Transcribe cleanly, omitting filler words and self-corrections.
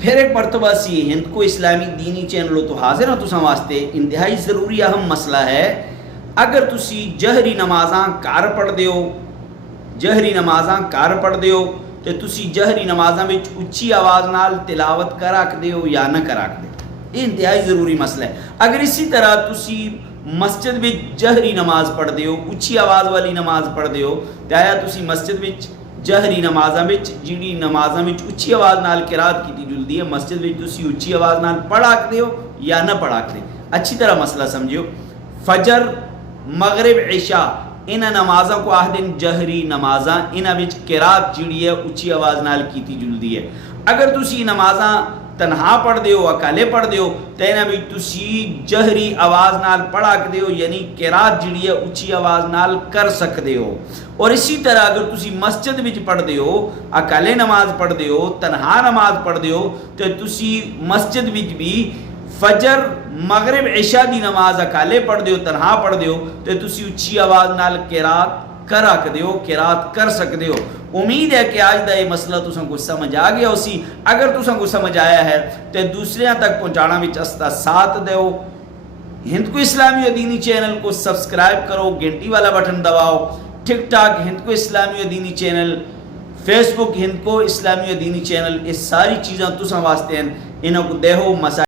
پھر ایک مرتبہ سی ہند کو اسلامی دینی چینلوں تو حاضر ہوں تساں واسطے انتہائی ضروری اہم مسئلہ ہے. اگر تسی جہری نمازاں گھر پڑھ دیو تو تسی جہری نمازاں وچ اچھی آواز نال تلاوت کرا دیو یا نہ کرا دیو. یہ انتہائی ضروری مسئلہ ہے. اگر اسی طرح تسی مسجد وچ جہری نماز پڑھ دیو, اچھی آواز والی نماز پڑھ دیو, تے آیا تسی مسجد وچ جہری نمازاں وچ جڑی نمازاں وچ اچھی آواز نال قرات کیتی جلدی ہے, مسجد وچ تسی اچھی آواز نال پڑھا دیو یا نہ پڑھا دے. اچھی طرح مسئلہ سمجھو. فجر, مغرب, عشاء انہاں نمازاں کو آہدن جہری نمازاں, انہاں وچ قرات جڑی ہے اچھی آواز نال کیتی جلدی ہے. اگر تسی نمازاں تنہا پڑھ دیو, اکالے پڑھ دیو, تے انہاں وچ تسی جہری آواز نال پڑھا دیو, یعنی قرات جڑی ہے اچھی آواز نال کر سکدے ہو. اور اسی طرح اگر تسی مسجد وچ پڑھ دیو, اکالے نماز پڑھ دیو, تنہا نماز پڑھ دیو, تے تسی مسجد وچ بھی فجر, مغرب, عشاء دی نماز اکالے پڑھ دیو, تنہا پڑھ دیو, تے تسی اچھی آواز نال قرات کرا دیو, قرات کر سکدے ہو. امید ہے کہ آج دا یہ مسئلہ تساں کو سمجھ آ گیا اسی. اگر تساں کو سمجھ آیا ہے تے دوسریاں تک پہنچانا وچ استا ساتھ دیو. ہند کو اسلامی و دینی چینل کو سبسکرائب کرو, گھنٹی والا بٹن دباؤ. ٹک ٹاک ہند کو اسلامی و دینی چینل, فیس بک ہند کو اسلامی و دینی چینل, یہ ساری چیزاں تساں واسطے ہیں. انہاں کو دیہو مسائل